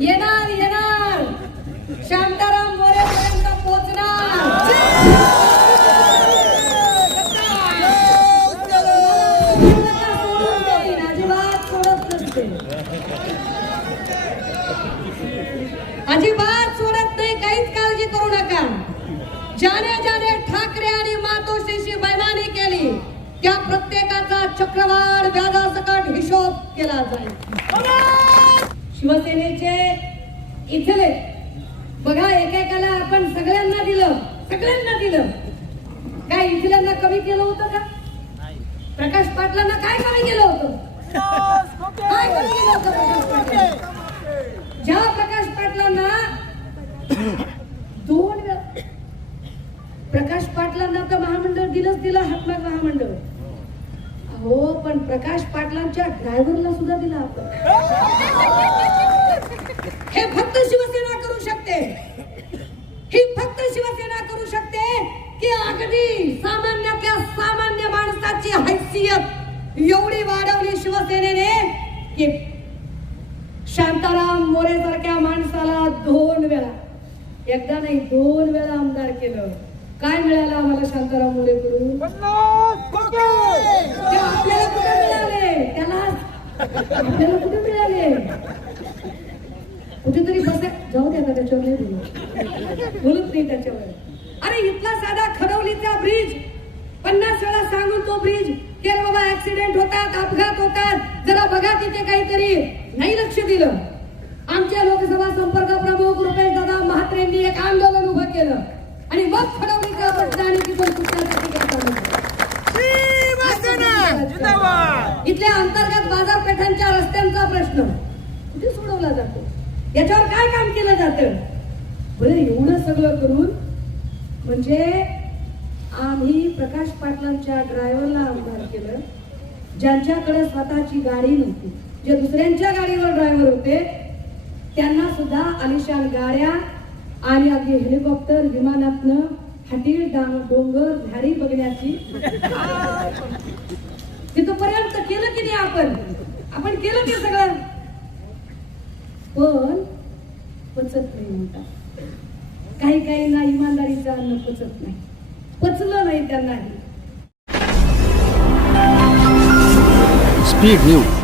येणार येणार शांताराम मोरेपर्यंत पोहोचणार. अजिबात सोडत नसते, अजिबात सोडत नाही. काहीच काळजी करू नका. ज्याने ज्याने ठाकरे आणि मातोश्रीशी बैमानी केली त्या प्रत्येकाचा चक्रवाढ व्याजासकट हिशोब केला जाईल. शिवसेनेचे इथले बघा, एकेकाला आपण सगळ्यांना दिलं, सगळ्यांना दिलं. काय इथल्यांना कमी केलं होतं का? प्रकाश पाटलांना काय कमी केलं होतं? काय कमी केलं होतं प्रकाश पाटलांना? ज्या प्रकाश पाटलांना दोन प्रकाश पाटलांना तर महामंडळ दिलं हातमाग महामंडळ. हो, पण प्रकाश पाटलांच्या ड्रायव्हरला सुद्धा दिला आपण. हे फक्त शिवसेना करू शकते. ही फक्त शिवसेना करू शकते की अगदी सामान्यातल्या सामान्य माणसाची हैसियत एवढी वाढवली शिवसेनेने की शांताराम मोरे सारख्या माणसाला 2 वेळा, एकदा नाही 2 वेळा आमदार केलं. काय मिळालं आम्हाला शांताराम मोरे कडून? आपल्याला कुठे मिळाले? त्याला आपल्याला कुठे मिळाले? कुठेतरी बसा, जाऊ द्या, त्याच्यावर नाही बोलत नाही त्याच्यावर. अरे इथला साधा खरवलीचा ब्रिज 50 वेळा सांगून तो ब्रिज केलं बाबा, ऍक्सिडेंट होतात, अपघात होतात, जरा बघा तिथे काहीतरी, नाही लक्ष दिलं. आमच्या लोकसभा संपर्क प्रमुख रुपेश दादा म्हात्रेंनी एक आंदोलन उभं केलं आणि मग खरवलीचा प्रश्न आणि तिथून सुटण्यासाठी इथल्या अंतर्गत बाजारपेठांच्या रस्त्यांचा प्रश्न कुठे सोडवला जातो? याच्यावर काय काम केलं जातं? बरं, एवढं सगळं करून म्हणजे आम्ही प्रकाश पाटलांच्या ड्रायव्हरला आमदार केलं, ज्यांच्याकडे स्वतःची गाडी नव्हती, जे दुसऱ्यांच्या गाडीवर ड्रायव्हर होते, त्यांना सुद्धा आलिशान गाड्या आणि अगदी हेलिकॉप्टर, विमानातनं हाटील, डोंगर, झाडी बघण्याची तिथपर्यंत केलं की नाही आपण केलं ते सगळं. पण पचत नाही म्हणतात. काही ना इमानदारीचं अन्न पचत नाही, पचलं नाही त्यांनाही. Speed news